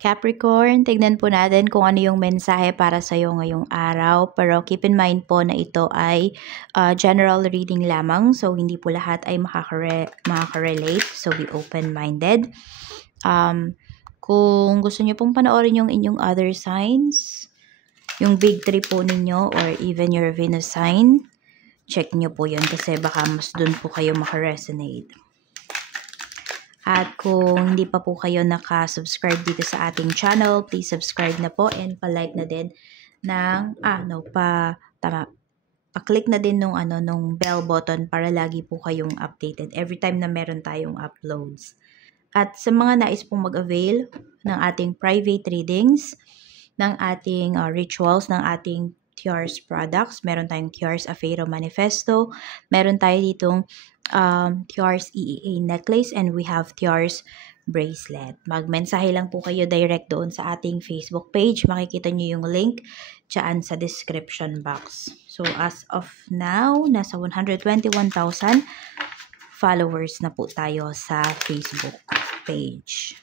Capricorn, tignan po natin kung ano yung mensahe para sa'yo ngayong araw. Pero keep in mind po na ito ay general reading lamang. So, hindi po lahat ay makaka-relate. So, be open-minded. Kung gusto niyo pong panoorin yung inyong other signs, yung big three po ninyo or even your Venus sign, check niyo po yun kasi baka mas dun po kayo makaresonate. At kung hindi pa po kayo naka-subscribe dito sa ating channel, please subscribe na po and pa-like na din ng, pa-click na din nung bell button para lagi po kayong updated every time na meron tayong uploads. At sa mga nais pong mag-avail ng ating private readings, ng ating rituals, ng ating Tiars products, meron tayong Tiars Afero Manifesto, meron tayo ditong Tiars EEA necklace, and we have Tiars bracelet. Magmensahe lang po kayo direct doon sa ating Facebook page. Makikita nyo yung link dyan sa description box. So as of now, nasa 121,000 followers na po tayo sa Facebook page.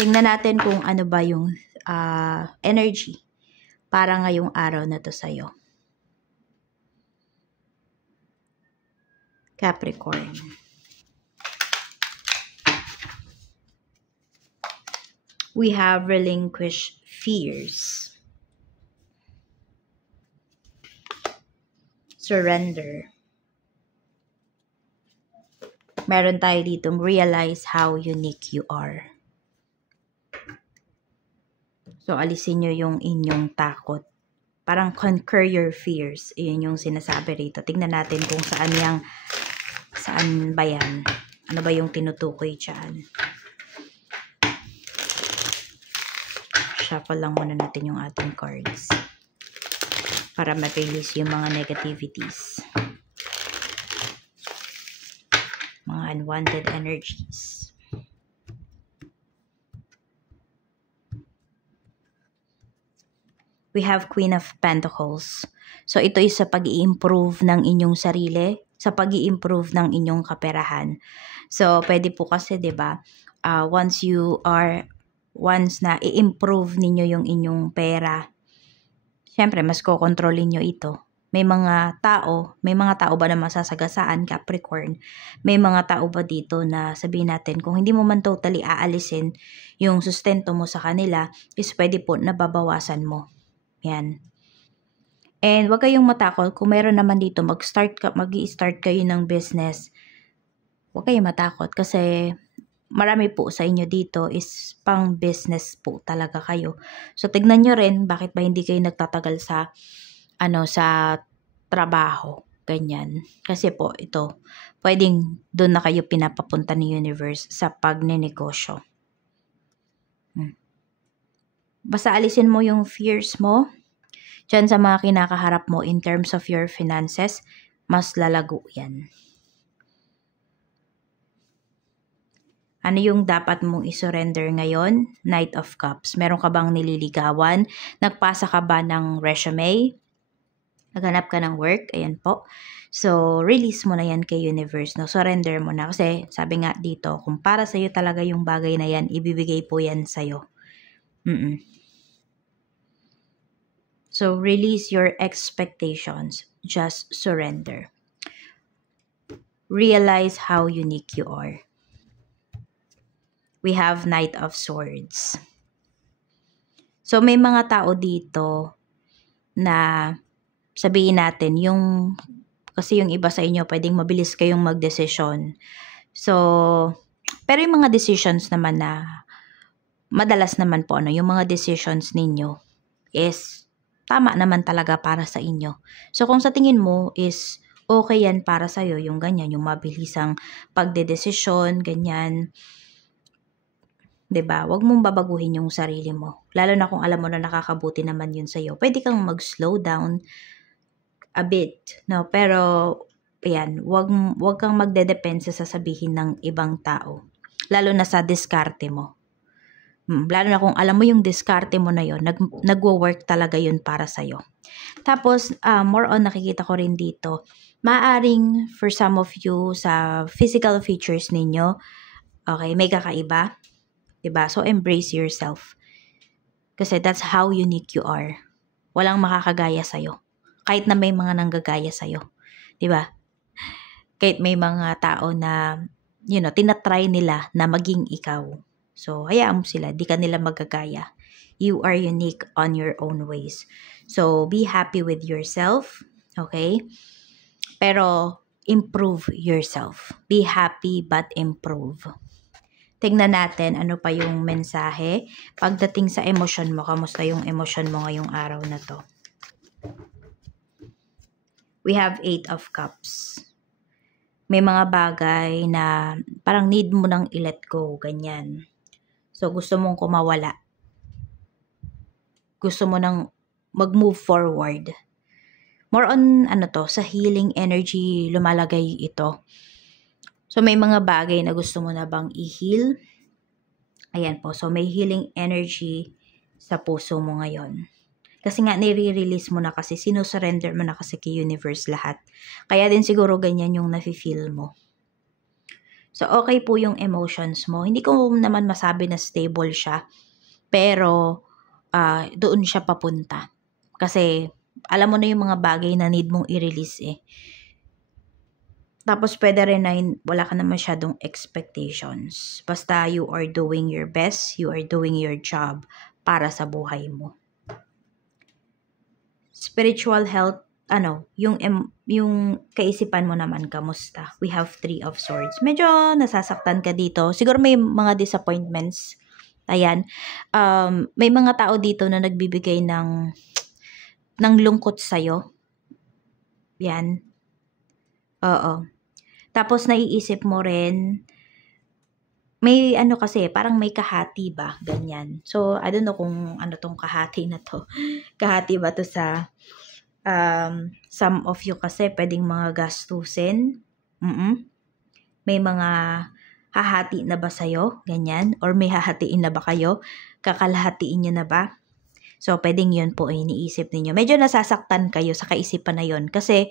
Tingnan natin kung ano ba yung energy para ngayong araw na to sa'yo. Capricorn. We have relinquished fears. Surrender. Meron tayo ditong realize how unique you are. So, alisin nyo yung inyong takot. Parang conquer your fears. Iyon yung sinasabi rito. Tignan natin kung saan ba yan. Ano ba yung tinutukoy dyan. Shuffle lang muna natin yung ating cards. Para ma-release yung mga negativities. Mga unwanted energies. We have Queen of Pentacles. So, ito is sa pag-i-improve ng inyong sarili, sa pag-i-improve ng inyong kaperahan. So, pwede po kasi, 'di ba? Once na i-improve ninyo yung inyong pera, syempre, mas kokontrolin nyo ito. May mga tao ba na masasagasaan, Capricorn? May mga tao ba dito na sabihin natin, kung hindi mo man totally aalisin yung sustento mo sa kanila, is pwede po nababawasan mo. Yan. And wag kayong matakot kung meron naman dito mag-i-start kayo ng business. Wag kayong matakot kasi marami po sa inyo dito is pang business po talaga kayo. So tignan nyo rin bakit ba hindi kayo nagtatagal sa trabaho, ganyan. Kasi po ito, pwedeng doon na kayo pinapapunta ni universe sa pagnenegosyo. Basta alisin mo yung fears mo dyan sa mga kinakaharap mo in terms of your finances, mas lalago yan. Ano yung dapat mong isurrender ngayon? Knight of Cups. Meron ka bang nililigawan? Nagpasa ka ba ng resume? Naghanap ka ng work? Ayan po. So, release mo na yan kay universe. No? Surrender mo na. Kasi sabi nga dito, kung para sa'yo talaga yung bagay na yan, ibibigay po yan sa'yo. So, release your expectations. Just surrender. Realize how unique you are. We have Knight of Swords. So, may mga tao dito na sabihin natin, kasi yung iba sa inyo, pwedeng mabilis kayong magdesisyon. So, pero yung mga decisions naman na, madalas naman po, yung mga decisions ninyo is tama naman talaga para sa inyo. So, kung sa tingin mo is okay yan para sa'yo, yung ganyan, yung mabilisang pagdedesisyon, ganyan, 'di ba? Huwag mong babaguhin yung sarili mo. Lalo na kung alam mo na nakakabuti naman yun sa'yo. Pwede kang mag-slow down a bit, no? Pero, ayan, wag kang magdedepensa sa sabihin ng ibang tao. Lalo na sa diskarte mo. Lalo na kung alam mo yung diskarte mo na yun, nagwo-work talaga yun para sa'yo. Tapos, more on nakikita ko rin dito, maaring for some of you sa physical features ninyo, okay, may kakaiba. 'Diba? So, embrace yourself. Kasi that's how unique you are. Walang makakagaya sa'yo. Kahit na may mga nanggagaya sa'yo. 'Diba? Kahit may mga tao na, tinatry nila na maging ikaw. So, hayaan mo sila. Di ka nila magagaya. You are unique on your own ways. So, be happy with yourself. Okay? Pero, improve yourself. Be happy but improve. Tingnan natin ano pa yung mensahe. Pagdating sa emosyon mo, kamusta yung emosyon mo ngayong araw na to? We have 8 of Cups. May mga bagay na parang need mo nang i-let go, ganyan. So, gusto mong kumawala. Gusto mo nang mag-move forward. More on, sa healing energy lumalagay ito. So, may mga bagay na gusto mo na bang i-heal? Ayan po. So, may healing energy sa puso mo ngayon. Kasi nga, nire-release mo na kasi, sinusurrender mo na kasi kay universe lahat. Kaya din siguro ganyan yung nafe-feel mo. So, okay po yung emotions mo. Hindi ko naman masabi na stable siya. Pero, doon siya papunta. Kasi, alam mo na yung mga bagay na need mong i-release eh. Tapos, pwede rin na wala ka na masyadong expectations. Basta you are doing your best, you are doing your job para sa buhay mo. Spiritual health, yung kaisipan mo naman, kamusta? We have 3 of Swords. Medyo nasasaktan ka dito. Siguro may mga disappointments. Ayan. May mga tao dito na nagbibigay ng lungkot sa'yo. Yan. Oo. Tapos naiisip mo rin, may kasi, parang may kahati ba? Ganyan. So, I don't know kung ano tong kahati na to. Kahati ba to sa some of you kasi pwedeng mga gastusin. May mga hahati na ba sa'yo? Ganyan. Or may hahatiin na ba kayo? Kakalahatiin nyo na ba? So, pwedeng yun po ay iniisip ninyo. Medyo nasasaktan kayo sa kaisipan na yun. Kasi,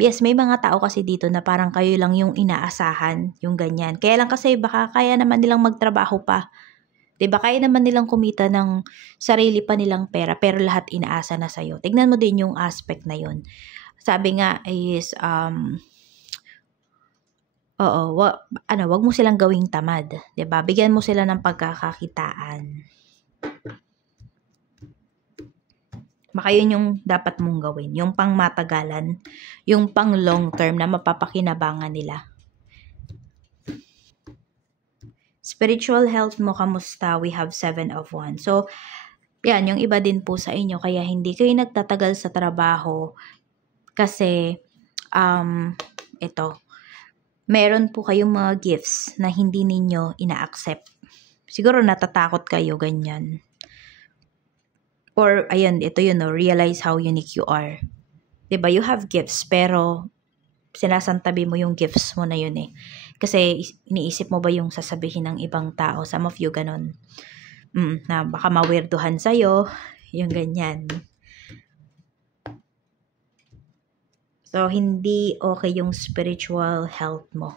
yes, may mga tao kasi dito na parang kayo lang yung inaasahan, yung ganyan. Kaya lang kasi baka kaya naman nilang magtrabaho pa. Diba? Kaya naman nilang kumita ng sarili pa nilang pera, pero lahat inaasa na sa'yo. Tignan mo din yung aspect na yun. Sabi nga is, wag mo silang gawing tamad. Diba? Bigyan mo sila ng pagkakakitaan. Baka yun yung dapat mong gawin. Yung pang matagalan. Yung pang long term na mapapakinabangan nila. Spiritual health mo, kamusta? We have 7 of Wands. So, yan, yung iba din po sa inyo. Kaya hindi kayo nagtatagal sa trabaho. Kasi, meron po kayong mga gifts na hindi ninyo ina-accept. Siguro natatakot kayo, ganyan. Or, ayan, ito yun, realize how unique you are. Diba, you have gifts, pero sinasantabi mo yung gifts mo na yun eh. Kasi, iniisip mo ba yung sasabihin ng ibang tao? Some of you, ganun. Na baka mawirduhan sa'yo, yung ganyan. So, hindi okay yung spiritual health mo.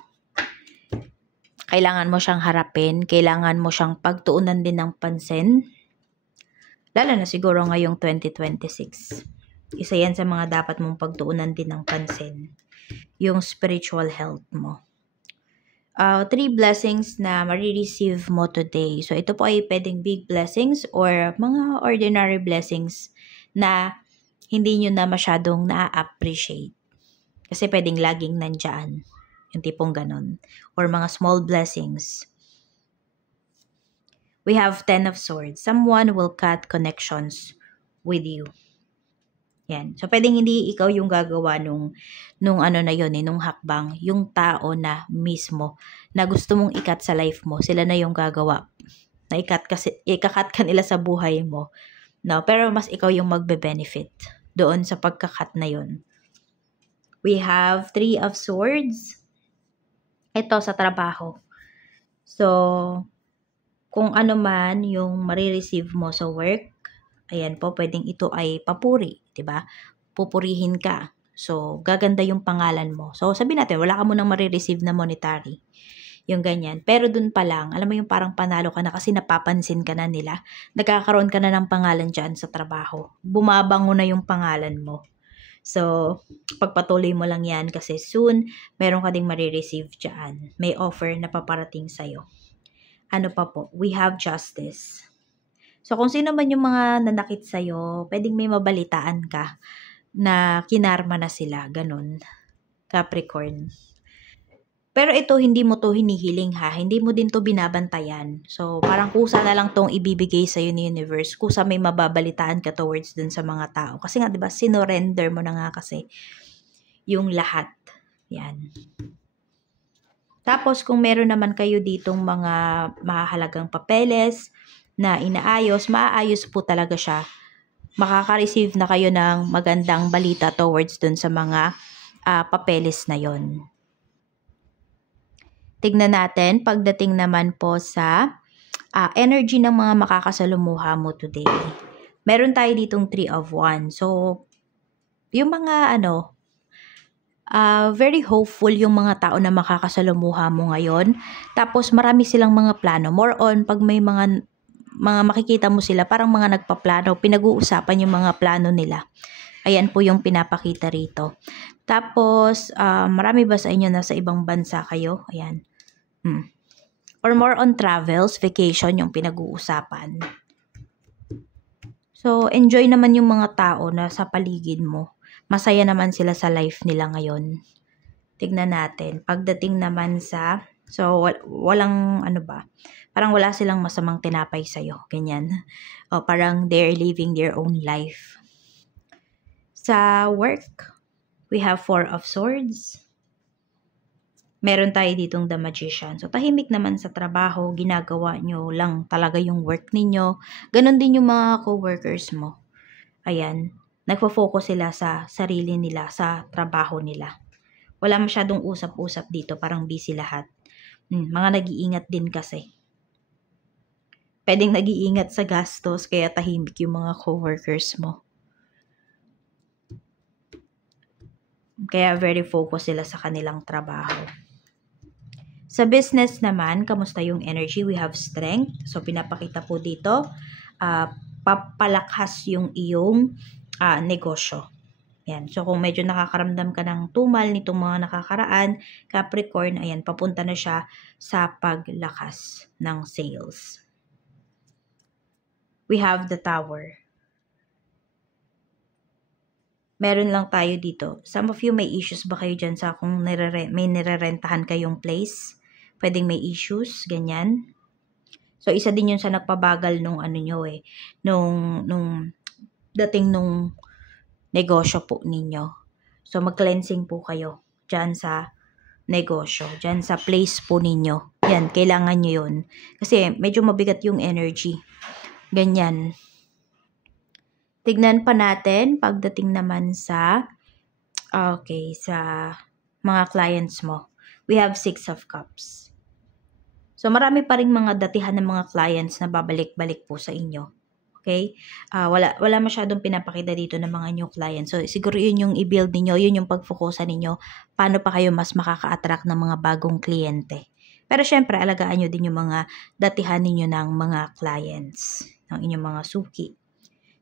Kailangan mo siyang harapin, kailangan mo siyang pagtuunan din ng pansin. Lalo na siguro ngayong 2026. Isa yan sa mga dapat mong pagtuunan din ng pansin. Yung spiritual health mo. 3 blessings na marireceive mo today. So, ito po ay pwedeng big blessings or mga ordinary blessings na hindi nyo na masyadong na-appreciate. Kasi pwedeng laging nandyan. Yung tipong ganon. Or mga small blessings. We have 10 of Swords. Someone will cut connections with you. Yan. So, pwedeng hindi ikaw yung gagawa nung na yun nung hakbang. Yung tao na mismo na gusto mong ikat sa life mo, sila na yung gagawa. Na ikakat ka nila sa buhay mo. No? Pero mas ikaw yung magbe-benefit doon sa pagkakat na yun. We have 3 of Swords. Ito sa trabaho. So, kung ano man yung marireceive mo sa work, ayan po, pwedeng ito ay papuri, diba? Pupurihin ka. So, gaganda yung pangalan mo. So, sabihin natin, wala ka munang marireceive na monetary. Yung ganyan. Pero dun pa lang, alam mo yung parang panalo ka na kasi napapansin ka na nila. Nagkakaroon ka na ng pangalan dyan sa trabaho. Bumabango na yung pangalan mo. So, pagpatuloy mo lang yan kasi soon, meron ka ding marireceive dyan. May offer na paparating sa'yo. Ano pa po? We have justice. So, kung sino man yung mga nanakit sa'yo, pwedeng may mabalitaan ka na kinarma na sila. Ganun. Capricorn. Pero ito, hindi mo to hinihiling ha. Hindi mo din to binabantayan. So, parang kusa na lang tong ibibigay sa'yo ni universe. Kusa may mababalitaan ka towards dun sa mga tao. Kasi nga, di ba, sinorender mo na nga kasi yung lahat. Yan. Tapos, kung meron naman kayo ditong mga mahalagang papeles na inaayos, maaayos po talaga siya. Makaka-receive na kayo ng magandang balita towards dun sa mga papeles na yon. Tignan natin pagdating naman po sa energy ng mga makakasalumuha mo today. Meron tayo ditong 3 of Wands. So, yung mga very hopeful yung mga tao na makakasalumuha mo ngayon. Tapos marami silang mga plano. More on pag may mga makikita mo sila, parang mga nagpaplano, pinag-uusapan yung mga plano nila. Ayan po yung pinapakita rito. Tapos, marami ba sa inyo nasa ibang bansa kayo? Ayan. Or more on travels, vacation yung pinag-uusapan. So, enjoy naman yung mga tao na sa paligid mo. Masaya naman sila sa life nila ngayon. Tignan natin. Pagdating naman sa, so, walang parang wala silang masamang tinapay sa'yo. Ganyan. O, parang they're living their own life. Sa work, we have 4 of Swords. Meron tayo ditong The Magician. So, tahimik naman sa trabaho, ginagawa nyo lang talaga yung work ninyo. Ganon din yung mga co-workers mo. Ayan, nagpo-focus sila sa sarili nila, sa trabaho nila. Wala masyadong usap-usap dito, parang busy lahat. Mga nag-iingat din kasi. Pwedeng nag-iingat sa gastos, kaya tahimik yung mga co-workers mo. Kaya very focused sila sa kanilang trabaho. Sa business naman, kamusta yung energy? We have strength. So, pinapakita po dito, papalakas yung iyong negosyo. Yan. So, kung medyo nakakaramdam ka ng tumal nitong mga nakakaraan, Capricorn, ayan, papunta na siya sa paglakas ng sales. We have the Tower. Meron lang tayo dito. Some of you may issues ba kayo dyan sa kung may nirerentahan kayong place? Pwedeng may issues, ganyan. So, isa din yun sa nagpabagal nung nung dating nung negosyo po ninyo. So, mag-cleansing po kayo dyan sa negosyo, dyan sa place po ninyo. Yan, kailangan nyo yun. Kasi medyo mabigat yung energy. Ganyan. Tignan pa natin pagdating naman sa sa mga clients mo. We have 6 of Cups. So, marami pa ring mga datihan ng mga clients na babalik-balik po sa inyo. Okay? Wala masyadong pinapakita dito ng mga new clients. So, siguro yun yung i-build ninyo, yun yung pag-focusan ninyo. Paano pa kayo mas makaka-attract ng mga bagong kliyente. Pero syempre, alagaan nyo din yung mga datihan ninyo ng mga clients, ng inyong mga suki.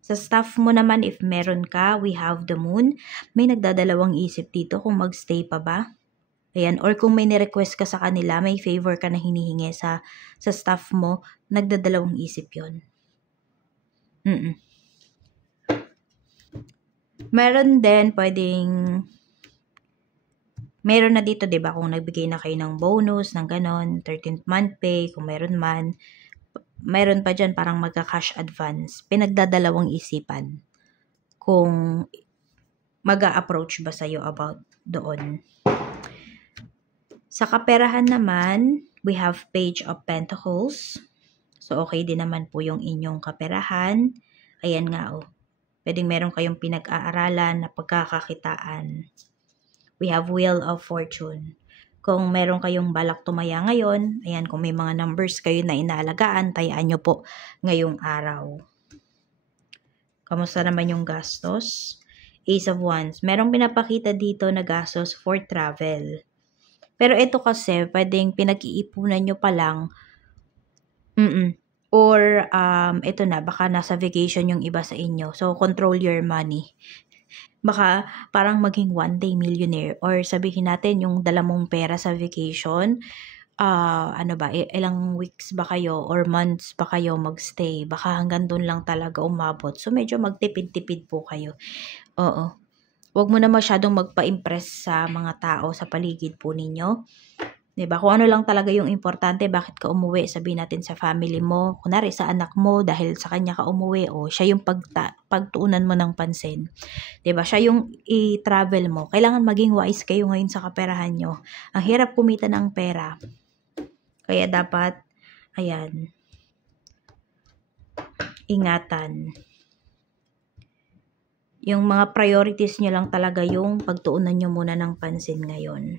Sa staff mo naman, if meron ka, we have the Moon. May nagdadalawang isip dito kung magstay pa ba. Ayan, or kung may ni-request ka sa kanila, may favor ka na hinihingi sa staff mo, nagdadalawang isip yon. Meron din, meron na dito, diba, kung nagbigay na kayo ng bonus, ng ganon, 13th month pay, kung meron man, meron pa dyan parang magka-cash advance. Pinagdadalawang isipan kung mag-a-approach ba sa'yo about doon. Sa kaperahan naman, we have Page of Pentacles. So, okay din naman po yung inyong kaperahan. Ayan nga, pwedeng meron kayong pinag-aaralan na pagkakakitaan. We have Wheel of Fortune. Kung meron kayong balak tumaya ngayon, ayan, kung may mga numbers kayo na inaalagaan, tayaan nyo po ngayong araw. Kamusta naman yung gastos? Ace of Wands. Merong pinapakita dito na gastos for travel. Pero ito kasi, pwedeng pinag-iipunan nyo pa lang, or ito na, baka nasa vacation yung iba sa inyo. So, control your money. Baka parang maging one day millionaire, or sabihin natin yung dala mong pera sa vacation, ano ba, ilang weeks ba kayo or months ba kayo magstay? Baka hanggang doon lang talaga umabot. So, medyo magtipid-tipid po kayo. Oo. Huwag mo na masyadong magpa-impress sa mga tao sa paligid po ninyo. 'Di ba? Kung ano lang talaga yung importante, bakit ka umuwi, sabihin natin sa family mo, kunwari sa anak mo, dahil sa kanya ka umuwi, o siya yung pagtuunan mo ng pansin. 'Di ba? Siya yung i-travel mo. Kailangan maging wise kayo ngayon sa kaperahan nyo. Ang hirap kumita ng pera. Kaya dapat, ayan, ingatan. Yung mga priorities nyo lang talaga yung pagtuunan nyo muna ng pansin ngayon.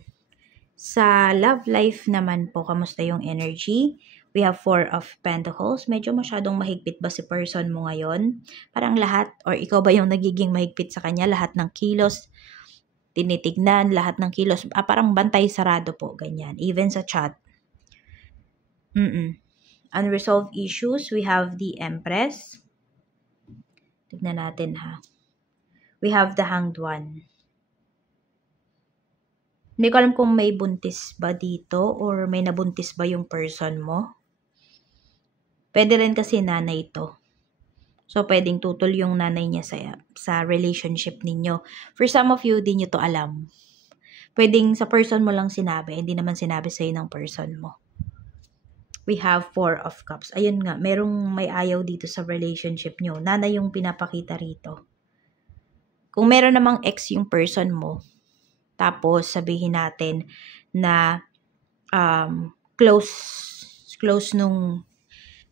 Sa love life naman po, kamusta yung energy? We have 4 of Pentacles. Medyo masyadong mahigpit ba si person mo ngayon? Parang lahat, or ikaw ba yung nagiging mahigpit sa kanya? Lahat ng kilos, tinitignan, lahat ng kilos. Parang bantay sarado po, ganyan. Even sa chat. Unresolved issues, we have the Empress. Tignan natin ha. We have the Hanged One. Hindi ko alam kung may buntis ba dito or may nabuntis ba yung person mo. Pwede rin kasi nanay to. So, pwedeng tutol yung nanay niya sa relationship ninyo. For some of you, di nyo to alam. Pwedeng sa person mo lang sinabi, hindi naman sinabi sa'yo ng person mo. We have 4 of Cups. Ayun nga, merong may ayaw dito sa relationship nyo. Nanay yung pinapakita rito. Kung meron namang ex yung person mo, tapos sabihin natin na close nung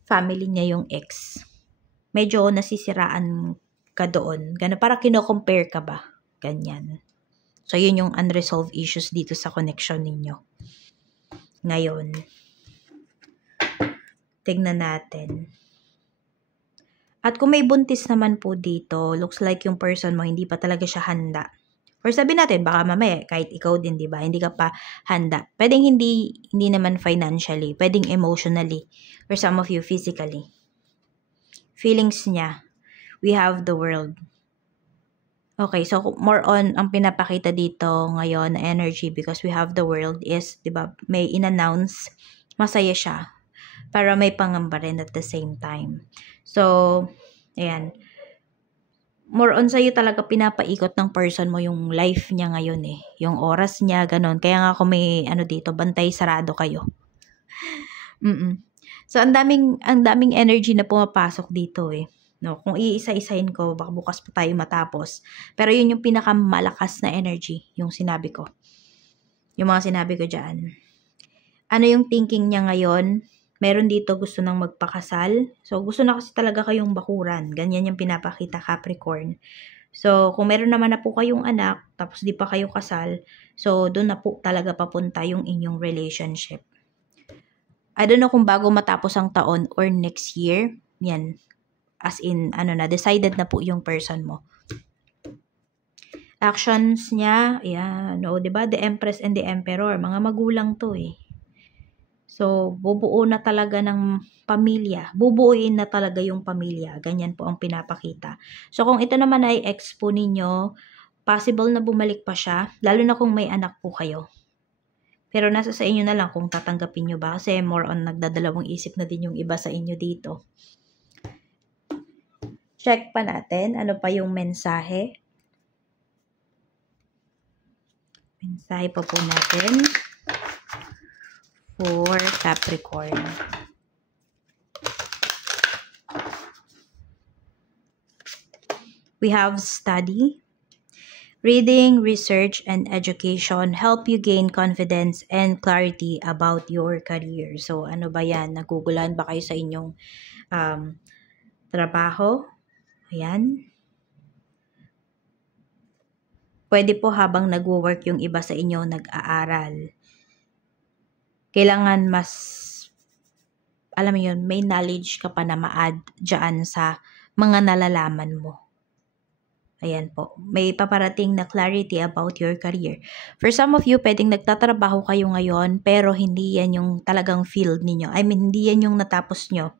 family niya yung ex, medyo nasisiraan ka doon. Ganun, para kino-compare ka ba? Ganyan. So, yun yung unresolved issues dito sa connection ninyo. Ngayon, tignan natin. At kung may buntis naman po dito, looks like yung person mo hindi pa talaga siya handa. Or sabihin natin, baka mamaya, kahit ikaw din, di ba? Hindi ka pa handa. Pwedeng hindi naman financially. Pwedeng emotionally. Or some of you physically. Feelings niya. We have the world. Okay, so more on ang pinapakita dito ngayon na energy, because we have the world is, di ba, may in-announce, masaya siya. Para may pangamba rin at the same time. So, ayan. More on sa'yo talaga pinapaikot ng person mo yung life niya ngayon eh. Yung oras niya, ganun. Kaya nga kung may dito, bantay sarado kayo. So, ang daming energy na pumapasok dito eh. No, kung iisa-isahin ko, baka bukas pa tayo matapos. Pero yun yung pinakamalakas na energy, yung sinabi ko. Yung mga sinabi ko dyan. Ano yung thinking niya ngayon? Meron dito gusto nang magpakasal. So, gusto na kasi talaga kayong bakuran. Ganyan yung pinapakita, Capricorn. So, kung meron naman na po kayong anak, tapos di pa kayo kasal, so, doon na po talaga papunta yung inyong relationship. I don't know kung bago matapos ang taon or next year. Yan. As in, decided na po yung person mo. Actions niya, ayan, no, diba? The Empress and the Emperor, mga magulang to eh. So, bubuo na talaga ng pamilya. Bubuuin na talaga yung pamilya. Ganyan po ang pinapakita. So, kung ito naman ay ex po ninyo, possible na bumalik pa siya, lalo na kung may anak po kayo. Pero nasa sa inyo na lang kung tatanggapin nyo ba, kasi more on nagdadalawang isip na din yung iba sa inyo dito. Check pa natin, ano pa yung mensahe. Mensahe pa po natin for Capricorn. We have study. Reading, research, and education help you gain confidence and clarity about your career. So, ano ba yan? Nagugulan ba kayo sa inyong trabaho? Ayan. Pwede po habang nagwo-work yung iba sa inyo, nag-aaral. Kailangan mas, alam mo yun, may knowledge ka pa na ma-add dyan sa mga nalalaman mo. Ayan po, may paparating na clarity about your career. For some of you, pwedeng nagtatrabaho kayo ngayon, pero hindi yan yung talagang field ninyo. I mean, hindi yan yung natapos nyo.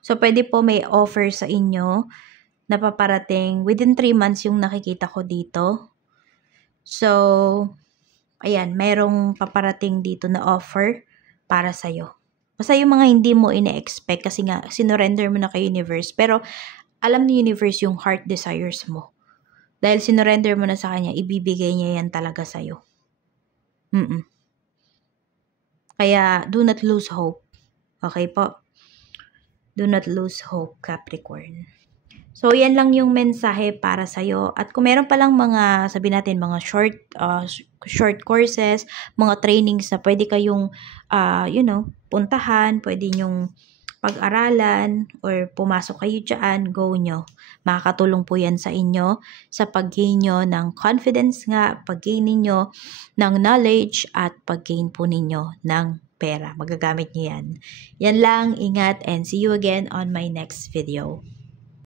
So, pwede po may offer sa inyo na paparating within 3 months yung nakikita ko dito. So, ayan, merong paparating dito na offer para sa'yo. Basta yung mga hindi mo ine-expect kasi nga, sinurrender mo na kay universe. Pero, alam ni universe yung heart desires mo. Dahil sinurrender mo na sa kanya, ibibigay niya yan talaga sa'yo. Kaya, do not lose hope. Okay po? Do not lose hope, Capricorn. So, yan lang yung mensahe para sa'yo. At kung meron palang mga, sabi natin, mga short courses, mga trainings na pwede kayong, puntahan, pwede nyong pag-aralan, or pumasok kayo dyan, go nyo. Makakatulong po yan sa inyo, sa pag-gain nyo ng confidence nga, pag-gain ninyo ng knowledge, at pag-gain po ninyo ng pera. Magagamit nyo yan. Yan lang, ingat, and see you again on my next video.